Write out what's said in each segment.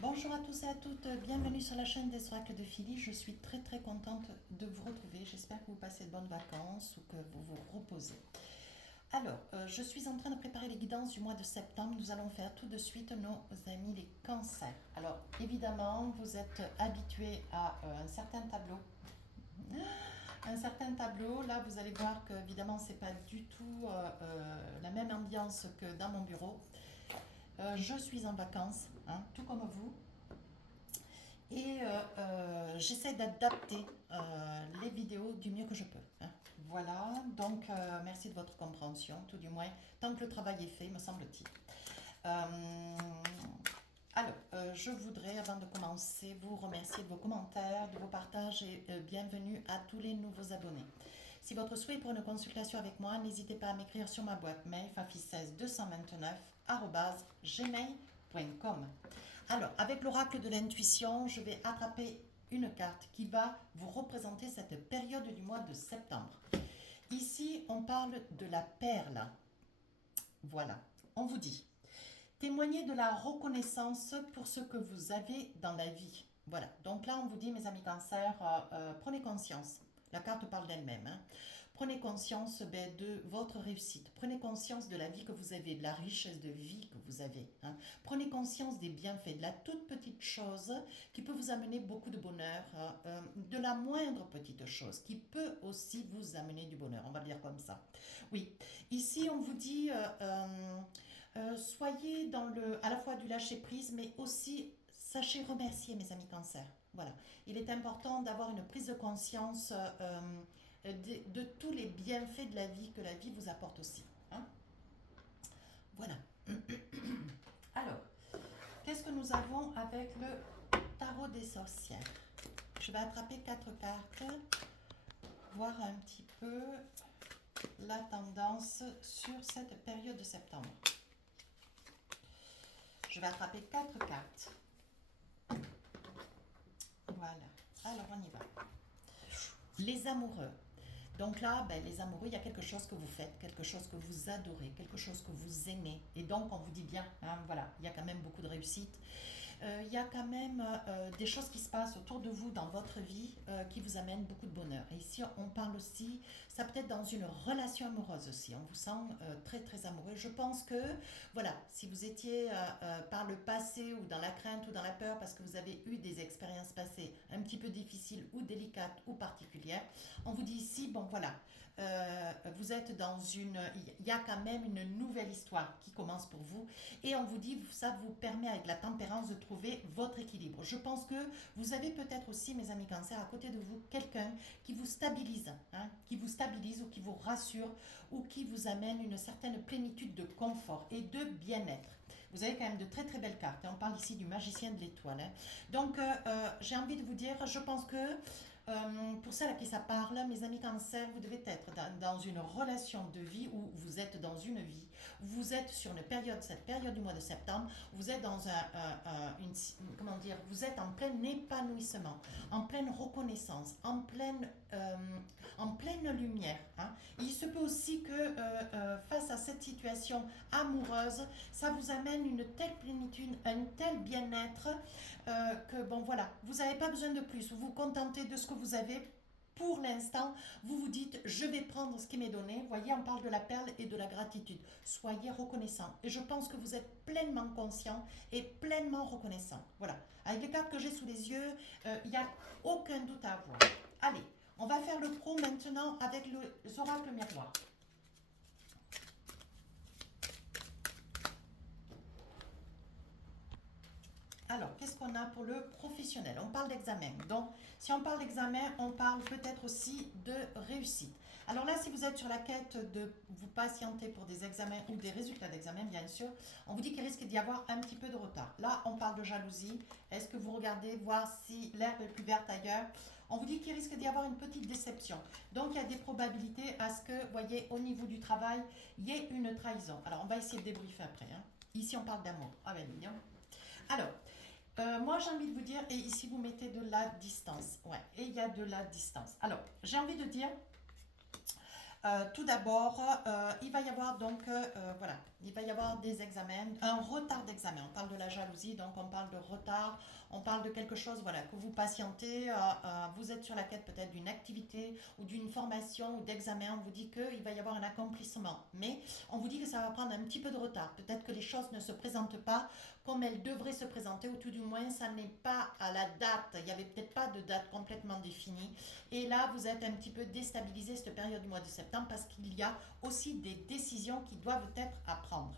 Bonjour à tous et à toutes, bienvenue sur la chaîne des oracles de Philly. Je suis très contente de vous retrouver. J'espère que vous passez de bonnes vacances ou que vous vous reposez. Alors, je suis en train de préparer les guidances du mois de septembre. Nous allons faire tout de suite nos amis les cancers. Alors, évidemment, vous êtes habitués à un certain tableau. Un certain tableau, là vous allez voir que évidemment c'est pas du tout la même ambiance que dans mon bureau. Je suis en vacances, hein, tout comme vous. Et j'essaie d'adapter les vidéos du mieux que je peux, hein. Voilà, donc merci de votre compréhension, tout du moins, tant que le travail est fait, me semble-t-il. Euh, je voudrais, avant de commencer, vous remercier de vos commentaires, de vos partages et bienvenue à tous les nouveaux abonnés. Si votre souhait est pour une consultation avec moi, n'hésitez pas à m'écrire sur ma boîte mail fafi16 229@gmail.com. Alors, avec l'oracle de l'intuition, je vais attraper une carte qui va vous représenter cette période du mois de septembre. Ici, on parle de la perle. Voilà, on vous dit témoignez de la reconnaissance pour ce que vous avez dans la vie. Voilà, donc là on vous dit mes amis cancers, prenez conscience. La carte parle d'elle-même, hein. Prenez conscience de votre réussite. Prenez conscience de la vie que vous avez, de la richesse de vie que vous avez, hein. Prenez conscience des bienfaits, de la toute petite chose qui peut vous amener beaucoup de bonheur, de la moindre petite chose qui peut aussi vous amener du bonheur. On va le dire comme ça. Oui, ici on vous dit soyez dans à la fois du lâcher prise, mais aussi sachez remercier mes amis cancer. Voilà, il est important d'avoir une prise de conscience de tous les bienfaits de la vie que la vie vous apporte aussi, hein. Voilà. Alors, qu'est-ce que nous avons avec le tarot des sorcières? Je vais attraper 4 cartes, voir un petit peu la tendance sur cette période de septembre. Je vais attraper 4 cartes. Voilà. Alors, on y va. Les amoureux. Donc là, les amoureux, il y a quelque chose que vous faites, quelque chose que vous adorez, quelque chose que vous aimez. Et donc, on vous dit bien, hein, voilà, il y a quand même beaucoup de réussite. Il y a quand même des choses qui se passent autour de vous dans votre vie qui vous amènent beaucoup de bonheur. Et ici, on parle aussi, ça peut être dans une relation amoureuse aussi. On vous sent très amoureux. Je pense que, voilà, si vous étiez par le passé ou dans la crainte ou dans la peur parce que vous avez eu des expériences passées un petit peu difficiles ou délicates ou particulières, on vous dit ici, bon voilà, vous êtes dans il y a quand même une nouvelle histoire qui commence pour vous et on vous dit, ça vous permet avec la tempérance de trouver votre équilibre. Je pense que vous avez peut-être aussi, mes amis cancer, à côté de vous, quelqu'un qui vous stabilise, hein, qui vous stabilise ou qui vous rassure ou qui vous amène une certaine plénitude de confort et de bien-être. Vous avez quand même de très belles cartes, hein. On parle ici du magicien de l'étoile, hein. Donc, j'ai envie de vous dire, je pense que pour celles à qui ça parle, mes amis cancer, vous devez être dans une relation de vie où vous êtes dans une vie, vous êtes sur une période, cette période du mois de septembre, vous êtes dans comment dire, vous êtes en plein épanouissement, en pleine reconnaissance, en pleine lumière, hein. Il se peut aussi que face à cette situation amoureuse, ça vous amène une telle plénitude, un tel bien-être que bon voilà, vous n'avez pas besoin de plus, vous vous contentez de ce que vous avez pour l'instant, vous vous dites je vais prendre ce qui m'est donné. Vous voyez, on parle de la perle et de la gratitude. Soyez reconnaissant. Et je pense que vous êtes pleinement conscient et pleinement reconnaissant. Voilà. Avec les cartes que j'ai sous les yeux, il n'y a aucun doute à avoir. Allez, on va faire le pro maintenant avec les oracles miroirs. Alors, qu'est-ce qu'on a pour le professionnel? On parle d'examen. Donc, si on parle d'examen, on parle peut-être aussi de réussite. Alors là, si vous êtes sur la quête de vous patienter pour des examens ou des résultats d'examen, bien sûr, on vous dit qu'il risque d'y avoir un petit peu de retard. Là, on parle de jalousie. Est-ce que vous regardez voir si l'herbe est plus verte ailleurs? On vous dit qu'il risque d'y avoir une petite déception. Donc, il y a des probabilités à ce que, vous voyez, au niveau du travail, il y ait une trahison. Alors, on va essayer de débriefer après, hein. Ici, on parle d'amour. Ah ben, mignon. Alors, moi j'ai envie de vous dire, et ici vous mettez de la distance. Ouais, et il y a de la distance. Alors, j'ai envie de dire, Tout d'abord, il va y avoir donc, voilà, il va y avoir des examens, un retard d'examen. On parle de la jalousie, donc on parle de retard, on parle de quelque chose, voilà, que vous patientez, vous êtes sur la quête peut-être d'une activité ou d'une formation ou d'examen, on vous dit qu'il va y avoir un accomplissement, mais on vous dit que ça va prendre un petit peu de retard. Peut-être que les choses ne se présentent pas comme elles devraient se présenter, ou tout du moins, ça n'est pas à la date, il n'y avait peut-être pas de date complètement définie. Et là, vous êtes un petit peu déstabilisé cette période du mois de septembre parce qu'il y a aussi des décisions qui doivent être à prendre.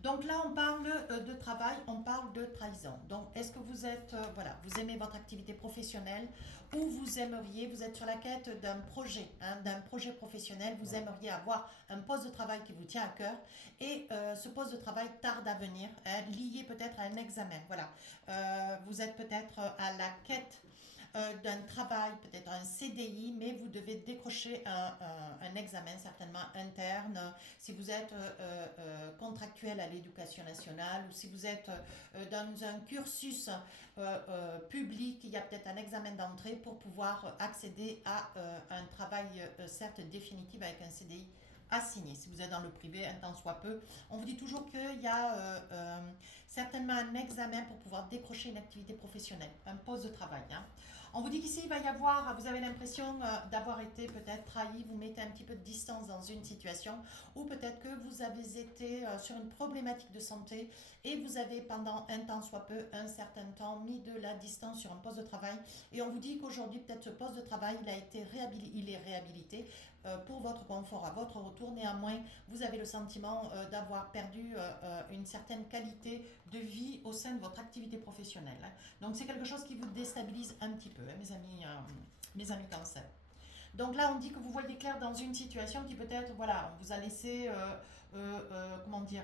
Donc là, on parle de travail, on parle de trahison. Donc, est-ce que vous êtes, voilà, vous aimez votre activité professionnelle ou vous aimeriez, vous êtes sur la quête d'un projet professionnel, vous aimeriez avoir un poste de travail qui vous tient à cœur et ce poste de travail tarde à venir, hein, lié peut-être à un examen. Voilà, vous êtes peut-être à la quête d'un travail, peut-être un CDI, mais vous devez décrocher un examen certainement interne. Si vous êtes contractuel à l'éducation nationale ou si vous êtes dans un cursus public, il y a peut-être un examen d'entrée pour pouvoir accéder à un travail certes définitif avec un CDI à signer. Si vous êtes dans le privé, un tant soit peu, on vous dit toujours qu'il y a certainement un examen pour pouvoir décrocher une activité professionnelle, un poste de travail. Hein. On vous dit qu'ici, il va y avoir, vous avez l'impression d'avoir été peut-être trahi, vous mettez un petit peu de distance dans une situation, ou peut-être que vous avez été sur une problématique de santé et vous avez pendant un temps soit peu, un certain temps, mis de la distance sur un poste de travail. Et on vous dit qu'aujourd'hui, peut-être ce poste de travail, il est réhabilité pour votre confort, à votre retour. Néanmoins, vous avez le sentiment d'avoir perdu une certaine qualité de vie au sein de votre activité professionnelle. Hein. Donc c'est quelque chose qui vous déstabilise un petit peu, hein, mes amis cancer. Donc là, on dit que vous voyez clair dans une situation qui peut-être, voilà, on vous a laissé, comment dire,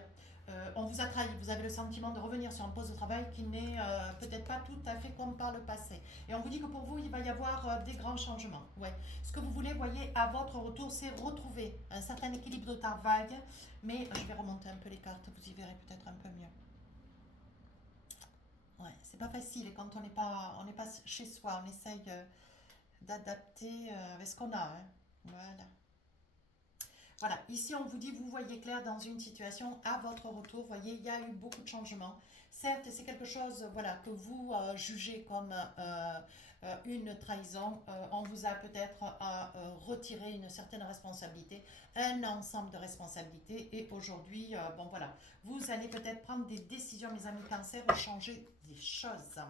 on vous a trahi, vous avez le sentiment de revenir sur un poste de travail qui n'est peut-être pas tout à fait comme par le passé. Et on vous dit que pour vous, il va y avoir des grands changements. Ouais. Ce que vous voulez, voyez, à votre retour, c'est retrouver un certain équilibre de travail. Mais je vais remonter un peu les cartes, vous y verrez peut-être un peu mieux. Ouais, c'est pas facile quand on n'est pas chez soi, on essaye d'adapter avec ce qu'on a. Hein. Voilà. Voilà, ici on vous dit, vous voyez clair dans une situation à votre retour, vous voyez, il y a eu beaucoup de changements. Certes, c'est quelque chose voilà, que vous jugez comme une trahison. On vous a peut-être retiré une certaine responsabilité, un ensemble de responsabilités. Et aujourd'hui, bon voilà, vous allez peut-être prendre des décisions, mes amis cancer, ou changer des choses.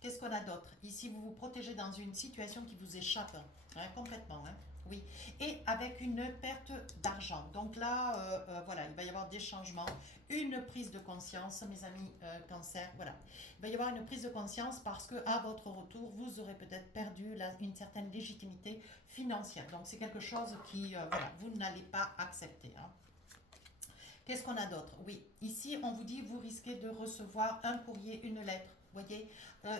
Qu'est-ce qu'on a d'autre? Ici, vous vous protégez dans une situation qui vous échappe hein, complètement. Hein. Oui, et avec une perte d'argent. Donc là, voilà, il va y avoir des changements, une prise de conscience, mes amis cancer. Voilà, il va y avoir une prise de conscience parce que à votre retour, vous aurez peut-être perdu une certaine légitimité financière. Donc c'est quelque chose qui, voilà, vous n'allez pas accepter. Hein. Qu'est-ce qu'on a d'autre? Oui, ici, on vous dit, vous risquez de recevoir un courrier, une lettre. Voyez,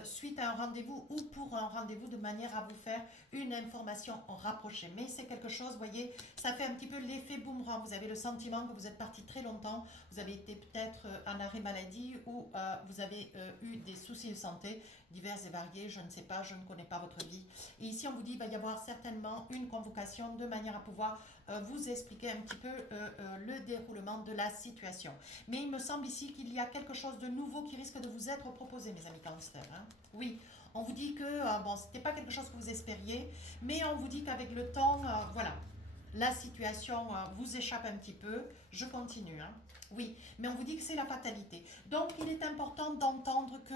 suite à un rendez-vous ou pour un rendez-vous de manière à vous faire une information rapprochée. Mais c'est quelque chose, voyez, ça fait un petit peu l'effet boomerang. Vous avez le sentiment que vous êtes parti très longtemps, vous avez été peut-être en arrêt maladie ou vous avez eu des soucis de santé divers et variés, je ne sais pas, je ne connais pas votre vie. Et ici, on vous dit, il va y avoir certainement une convocation de manière à pouvoir vous expliquer un petit peu le déroulement de la situation. Mais il me semble ici qu'il y a quelque chose de nouveau qui risque de vous être proposé, mes amis cancer. Hein. Oui, on vous dit que, bon, ce n'était pas quelque chose que vous espériez, mais on vous dit qu'avec le temps, voilà, la situation vous échappe un petit peu. Je continue. Hein. Oui, mais on vous dit que c'est la fatalité. Donc, il est important d'entendre que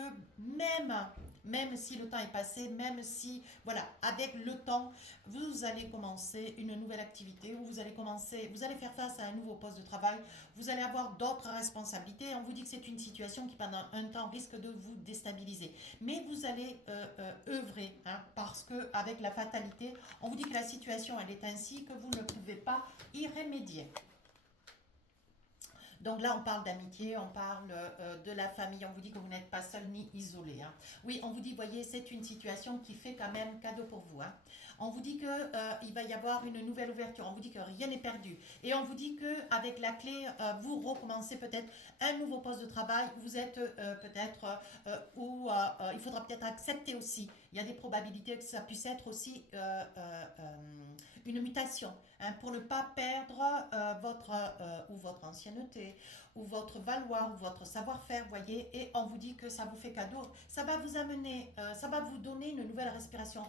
même si le temps est passé, même si, voilà, avec le temps, vous allez commencer une nouvelle activité ou vous allez faire face à un nouveau poste de travail, vous allez avoir d'autres responsabilités. On vous dit que c'est une situation qui, pendant un temps, risque de vous déstabiliser. Mais vous allez œuvrer, hein, parce que avec la fatalité, on vous dit que la situation, elle est ainsi que vous ne pouvez pas y remédier. Donc là, on parle d'amitié, on parle de la famille, on vous dit que vous n'êtes pas seul ni isolé. Hein. Oui, on vous dit, voyez, c'est une situation qui fait quand même cadeau pour vous. Hein. On vous dit que il va y avoir une nouvelle ouverture, on vous dit que rien n'est perdu. Et on vous dit que avec la clé, vous recommencez peut-être un nouveau poste de travail, vous êtes peut-être, ou il faudra peut-être accepter aussi, il y a des probabilités que ça puisse être aussi une mutation, hein, pour ne pas perdre ou votre ancienneté, ou votre valoir, ou votre savoir-faire, voyez, et on vous dit que ça vous fait cadeau, ça va vous amener, ça va vous donner une nouvelle respiration,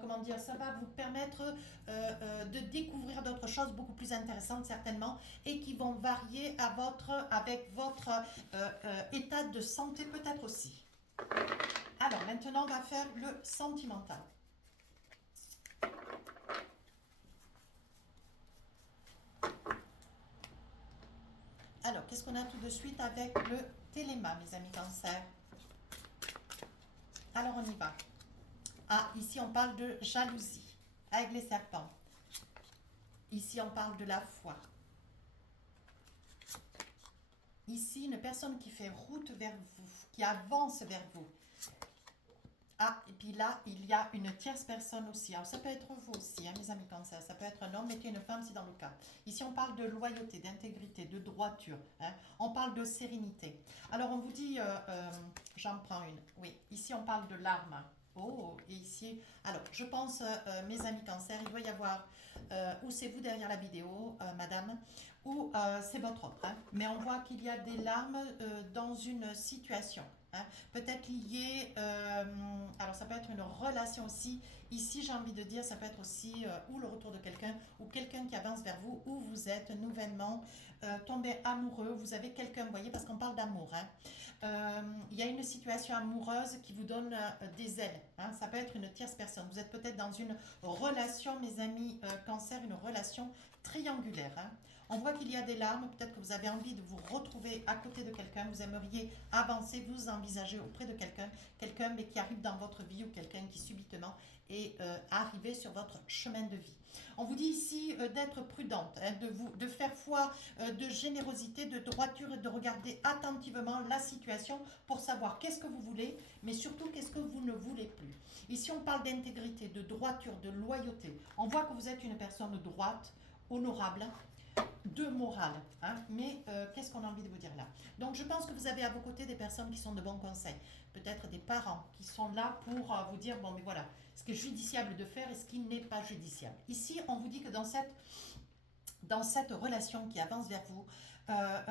comment dire, ça va vous permettre de découvrir d'autres choses beaucoup plus intéressantes certainement, et qui vont varier avec votre état de santé peut-être aussi. Alors maintenant on va faire le sentimental. Alors, qu'est-ce qu'on a tout de suite avec le téléma, mes amis Cancer? Alors, on y va. Ah, ici, on parle de jalousie, avec les serpents. Ici, on parle de la foi. Ici, une personne qui fait route vers vous, qui avance vers vous. Ah, et puis là, il y a une tierce personne aussi. Alors, ça peut être vous aussi, hein, mes amis Cancer. Ça peut être un homme et une femme, c'est dans le cas. Ici, on parle de loyauté, d'intégrité, de droiture. Hein. On parle de sérénité. Alors, on vous dit, j'en prends une. Oui, ici, on parle de larmes. Oh, et ici, alors, je pense, mes amis Cancer, il doit y avoir, ou c'est vous derrière la vidéo, madame, ou c'est votre autre. Hein. Mais on voit qu'il y a des larmes dans une situation. Hein, peut-être lié, alors ça peut être une relation aussi, ici j'ai envie de dire, ça peut être aussi ou le retour de quelqu'un, ou quelqu'un qui avance vers vous, ou vous êtes nouvellement tombé amoureux, vous avez quelqu'un, vous voyez, parce qu'on parle d'amour. Hein. Il y a une situation amoureuse qui vous donne des ailes, hein, ça peut être une tierce personne, vous êtes peut-être dans une relation, mes amis Cancer, une relation triangulaire. Hein. On voit qu'il y a des larmes, peut-être que vous avez envie de vous retrouver à côté de quelqu'un, vous aimeriez avancer, vous envisager auprès de quelqu'un mais qui arrive dans votre vie, ou quelqu'un qui subitement est arrivé sur votre chemin de vie. On vous dit ici d'être prudente, hein, de faire foi de générosité, de droiture, et de regarder attentivement la situation pour savoir qu'est-ce que vous voulez, mais surtout qu'est-ce que vous ne voulez plus. Ici on parle d'intégrité, de droiture, de loyauté. On voit que vous êtes une personne droite, honorable, de morale, hein, mais qu'est-ce qu'on a envie de vous dire là? Donc je pense que vous avez à vos côtés des personnes qui sont de bons conseils, peut-être des parents qui sont là pour vous dire, bon mais voilà, ce qui est judiciable de faire et ce qui n'est pas judiciable. Ici on vous dit que dans cette relation qui avance vers vous,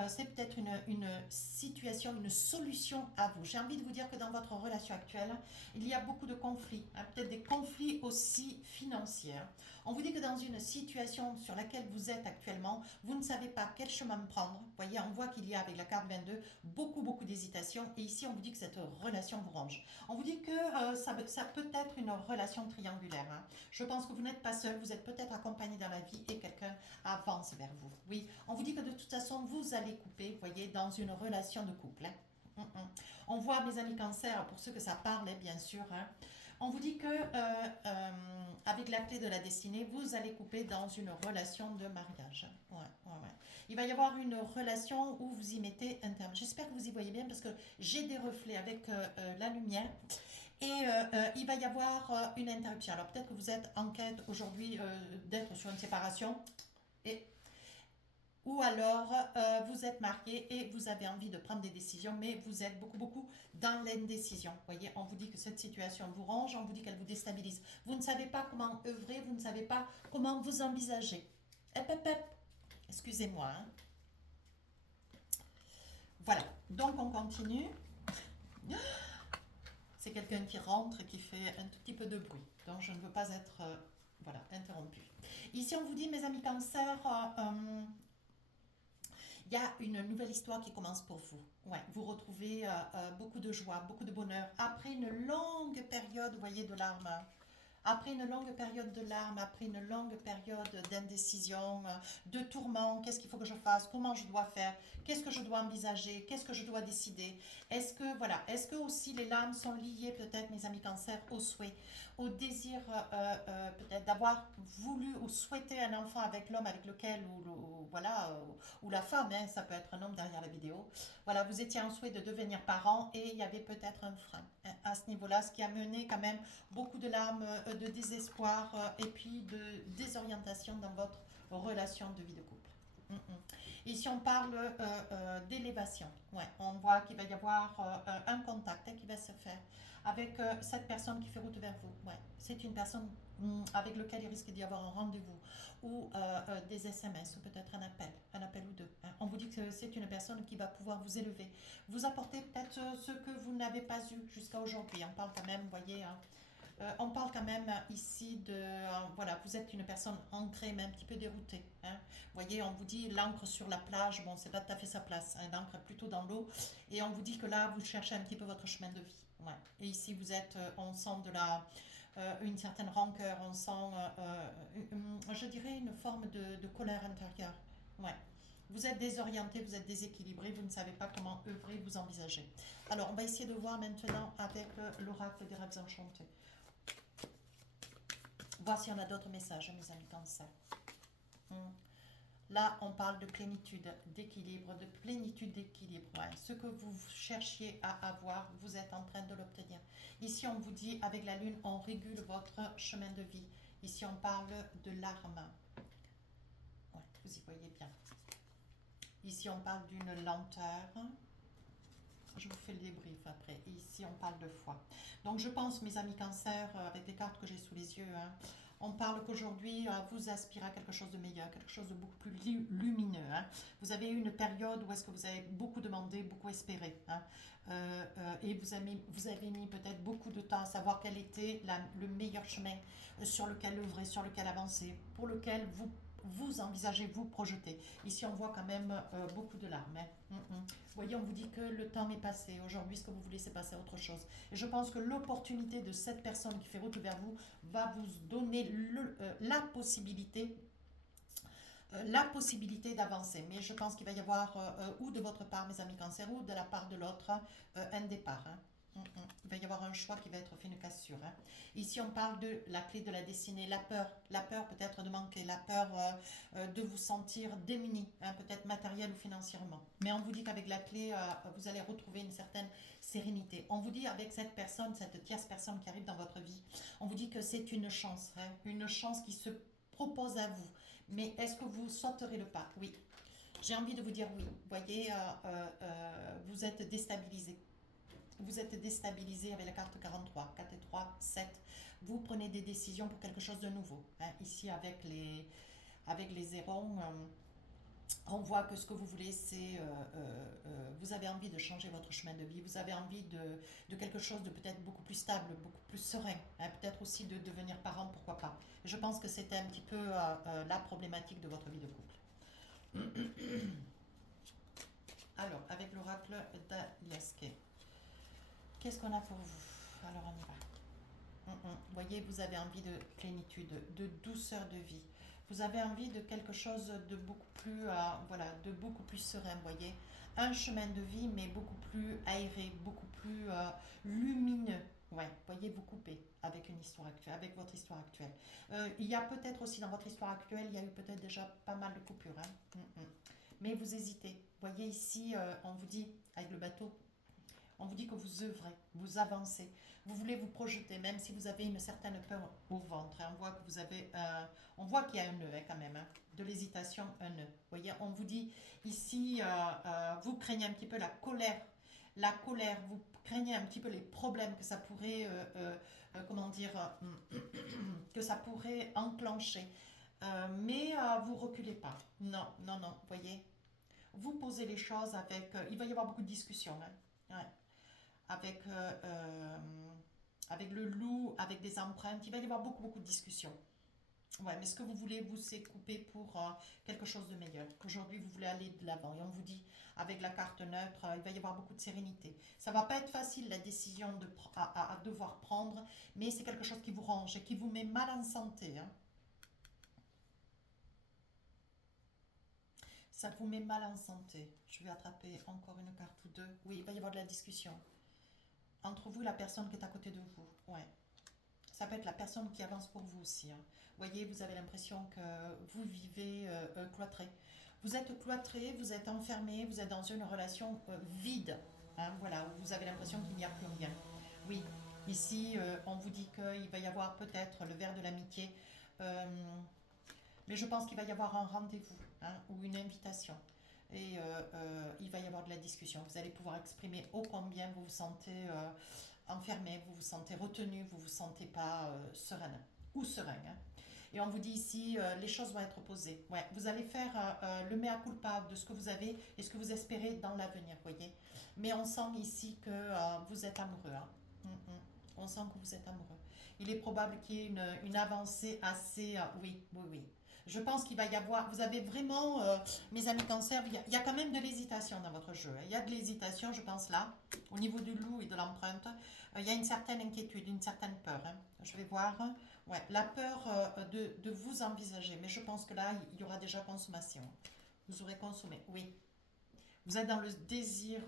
c'est peut-être une situation, une solution à vous. J'ai envie de vous dire que dans votre relation actuelle, il y a beaucoup de conflits, hein, peut-être des conflits aussi financiers. On vous dit que dans une situation sur laquelle vous êtes actuellement, vous ne savez pas quel chemin prendre. Vous voyez, on voit qu'il y a avec la carte 22 beaucoup d'hésitation, et ici on vous dit que cette relation vous ronge. On vous dit que ça peut être une relation triangulaire. Hein. Je pense que vous n'êtes pas seul, vous êtes peut-être accompagné dans la vie et quelqu'un avance vers vous. Oui, on vous dit que de toute façon, vous allez couper, vous voyez, dans une relation de couple. Hein. On voit, mes amis Cancer, pour ceux que ça parle, bien sûr, hein, on vous dit que avec la clé de la destinée, vous allez couper dans une relation de mariage. Ouais. Il va y avoir une relation où vous y mettez un terme. J'espère que vous y voyez bien parce que j'ai des reflets avec la lumière. Et il va y avoir une interruption. Alors peut-être que vous êtes en quête aujourd'hui d'être sur une séparation. Ou alors vous êtes marié et vous avez envie de prendre des décisions, mais vous êtes beaucoup dans l'indécision. Vous voyez, on vous dit que cette situation vous ronge, on vous dit qu'elle vous déstabilise. Vous ne savez pas comment œuvrer, vous ne savez pas comment vous envisager. Excusez-moi. Hein. Voilà, donc on continue. C'est quelqu'un qui rentre et qui fait un tout petit peu de bruit. Donc je ne veux pas être interrompue. Ici, on vous dit, mes amis Cancer, il y a une nouvelle histoire qui commence pour vous. Ouais, vous retrouvez beaucoup de joie, beaucoup de bonheur. Après une longue période, vous voyez, de larmes. Après une longue période de larmes, après une longue période d'indécision, de tourment, qu'est-ce qu'il faut que je fasse, comment je dois faire, qu'est-ce que je dois envisager, qu'est-ce que je dois décider. Est-ce que, voilà, est-ce que aussi les larmes sont liées peut-être, mes amis Cancer, au souhait, au désir peut-être d'avoir voulu ou souhaité un enfant avec l'homme avec lequel, voilà, ou la femme, hein, ça peut être un homme derrière la vidéo. Voilà, vous étiez en souhait de devenir parent et il y avait peut-être un frein hein, à ce niveau-là, ce qui a mené quand même beaucoup de larmes, de désespoir et puis de désorientation dans votre relation de vie de couple. Ici, on parle d'élévation. Ouais, on voit qu'il va y avoir un contact qui va se faire avec cette personne qui fait route vers vous. Ouais, c'est une personne avec laquelle il risque d'y avoir un rendez-vous ou des SMS ou peut-être un appel ou deux. Hein. On vous dit que c'est une personne qui va pouvoir vous élever, vous apporter peut-être ce que vous n'avez pas eu jusqu'à aujourd'hui. On parle quand même, vous voyez, hein, on parle quand même ici de, voilà, vous êtes une personne ancrée, mais un petit peu déroutée. Hein. Vous voyez, on vous dit l'ancre sur la plage, bon, c'est pas tout à fait sa place, hein, l'ancre est plutôt dans l'eau. Et on vous dit que là, vous cherchez un petit peu votre chemin de vie. Ouais. Et ici, vous êtes, on sent de la, une certaine rancœur, on sent, je dirais, une forme de colère intérieure. Ouais. Vous êtes désorienté, vous êtes déséquilibré, vous ne savez pas comment œuvrer, vous envisager. Alors, on va essayer de voir maintenant avec l'oracle des rêves enchantés. Voir s'il y en a d'autres messages, mes amis Cancer. Là, on parle de plénitude, d'équilibre, de plénitude d'équilibre. Ouais. Ce que vous cherchiez à avoir, vous êtes en train de l'obtenir. Ici, on vous dit, avec la lune, on régule votre chemin de vie. Ici, on parle de larmes. Ouais, vous y voyez bien. Ici, on parle d'une lenteur. Je vous fais le débrief après. Et ici, on parle de foi. Donc, je pense, mes amis Cancer, avec les cartes que j'ai sous les yeux, hein, on parle qu'aujourd'hui, vous aspirez à quelque chose de meilleur, quelque chose de beaucoup plus lumineux. Hein. Vous avez eu une période où est-ce que vous avez beaucoup demandé, beaucoup espéré. Hein. Et vous avez mis peut-être beaucoup de temps à savoir quel était le meilleur chemin sur lequel œuvrer, sur lequel avancer, pour lequel vous envisagez, vous projetez. Ici, on voit quand même beaucoup de larmes. Hein. Vous voyez, on vous dit que le temps est passé. Aujourd'hui, ce que vous voulez, c'est passer à autre chose. Et je pense que l'opportunité de cette personne qui fait route vers vous va vous donner la possibilité d'avancer. Mais je pense qu'il va y avoir, ou de votre part, mes amis Cancer, ou de la part de l'autre, un départ. Hein. Il va y avoir un choix qui va être fait, une cassure. Hein. Ici, on parle de la clé de la destinée, la peur peut-être de manquer, la peur de vous sentir démuni, hein, peut-être matériel ou financièrement. Mais on vous dit qu'avec la clé, vous allez retrouver une certaine sérénité. On vous dit avec cette personne, cette tierce personne qui arrive dans votre vie, on vous dit que c'est une chance qui se propose à vous. Mais est-ce que vous sauterez le pas? Oui. J'ai envie de vous dire oui. Vous voyez, vous êtes déstabilisé. Vous êtes déstabilisé avec la carte 43, 4 et 3, 7. Vous prenez des décisions pour quelque chose de nouveau. Hein. Ici, avec les zérons, on voit que ce que vous voulez, c'est... vous avez envie de changer votre chemin de vie. Vous avez envie de quelque chose de peut-être beaucoup plus stable, beaucoup plus serein. Hein. Peut-être aussi de devenir parent, pourquoi pas. Je pense que c'était un petit peu la problématique de votre vie de couple. Alors, avec l'oracle d'Aliaske. Qu'est-ce qu'on a pour vous? Alors, on y va. Vous voyez, vous avez envie de plénitude, de douceur de vie. Vous avez envie de quelque chose de beaucoup plus, voilà, de beaucoup plus serein, vous voyez. Un chemin de vie, mais beaucoup plus aéré, beaucoup plus lumineux. Ouais, voyez, vous coupez avec une histoire actuelle, avec votre histoire actuelle. Il y a peut-être aussi dans votre histoire actuelle, il y a eu peut-être déjà pas mal de coupures. Hein. Mais vous hésitez. Vous voyez ici, on vous dit, avec le bateau, on vous dit que vous œuvrez, vous avancez, vous voulez vous projeter, même si vous avez une certaine peur au ventre. Hein. On voit que vous avez, on voit qu'il y a un nœud hein, quand même, hein. De l'hésitation, un nœud. Vous voyez, on vous dit ici, vous craignez un petit peu la colère, vous craignez un petit peu les problèmes que ça pourrait, comment dire, que ça pourrait enclencher. Mais vous reculez pas. Non, non, non. Vous voyez, vous posez les choses avec. Il va y avoir beaucoup de discussions. Hein. Ouais. Avec le loup, avec des empreintes. Il va y avoir beaucoup, beaucoup de discussions. Ouais, mais ce que vous voulez, vous, c'est couper pour quelque chose de meilleur. Aujourd'hui, vous voulez aller de l'avant. Et on vous dit, avec la carte neutre, il va y avoir beaucoup de sérénité. Ça va pas être facile, la décision à devoir prendre, mais c'est quelque chose qui vous range et qui vous met mal en santé, hein. Ça vous met mal en santé. Je vais attraper encore une carte ou deux. Oui, il va y avoir de la discussion. Entre vous et la personne qui est à côté de vous. Ouais. Ça peut être la personne qui avance pour vous aussi, hein. Vous voyez, vous avez l'impression que vous vivez cloîtré. Vous êtes cloîtré, vous êtes enfermé, vous êtes dans une relation vide, hein, voilà, où vous avez l'impression qu'il n'y a plus rien. Oui, ici, on vous dit qu'il va y avoir peut-être le verre de l'amitié, euh, mais je pense qu'il va y avoir un rendez-vous, hein, ou une invitation. Et il va y avoir de la discussion. Vous allez pouvoir exprimer ô combien vous vous sentez enfermé, vous vous sentez retenu, vous vous sentez pas sereine ou serein, hein. Et on vous dit ici, les choses vont être posées. Ouais, vous allez faire le mea culpa de ce que vous avez et ce que vous espérez dans l'avenir, voyez. Mais on sent ici que vous êtes amoureux, hein. On sent que vous êtes amoureux. Il est probable qu'il y ait une avancée assez... oui, oui, oui. Je pense qu'il va y avoir... Vous avez vraiment, mes amis cancer, il y a quand même de l'hésitation dans votre jeu, hein. Il y a de l'hésitation, je pense, là, au niveau du loup et de l'empreinte. Il y a une certaine inquiétude, une certaine peur, hein. Je vais voir. Ouais, la peur de vous envisager. Mais je pense que là, il y aura déjà consommation. Vous aurez consommé, oui. Vous êtes dans le désir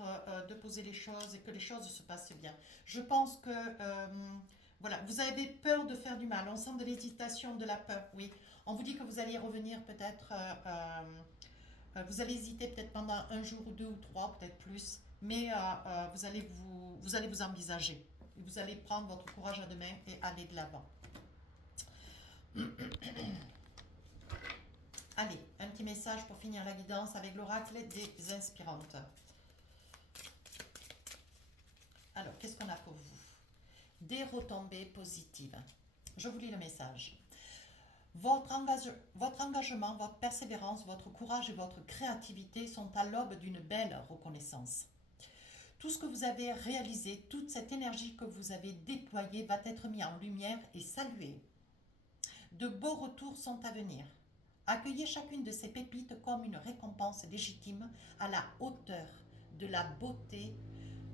de poser les choses et que les choses se passent bien. Je pense que, voilà, vous avez peur de faire du mal. On sent de l'hésitation, de la peur, oui. On vous dit que vous allez revenir peut-être, vous allez hésiter peut-être pendant un jour ou deux ou trois, peut-être plus, mais vous allez vous envisager. Vous allez prendre votre courage à deux mains et aller de l'avant. Allez, un petit message pour finir la guidance avec l'oracle des inspirantes. Alors, qu'est-ce qu'on a pour vous? Des retombées positives. Je vous lis le message. Votre engagement, votre persévérance, votre courage et votre créativité sont à l'aube d'une belle reconnaissance. Tout ce que vous avez réalisé, toute cette énergie que vous avez déployée va être mis en lumière et saluée. De beaux retours sont à venir. Accueillez chacune de ces pépites comme une récompense légitime à la hauteur de la beauté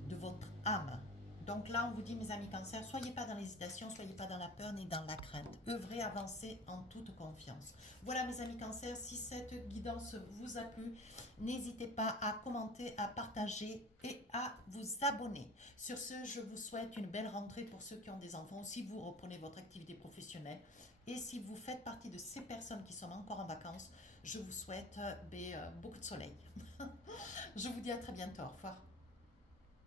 de votre âme. Donc là, on vous dit, mes amis cancer, soyez pas dans l'hésitation, soyez pas dans la peur ni dans la crainte. Œuvrez, avancez en toute confiance. Voilà, mes amis cancer, si cette guidance vous a plu, n'hésitez pas à commenter, à partager et à vous abonner. Sur ce, je vous souhaite une belle rentrée pour ceux qui ont des enfants, si vous reprenez votre activité professionnelle. Et si vous faites partie de ces personnes qui sont encore en vacances, je vous souhaite beaucoup de soleil. Je vous dis à très bientôt. Au revoir.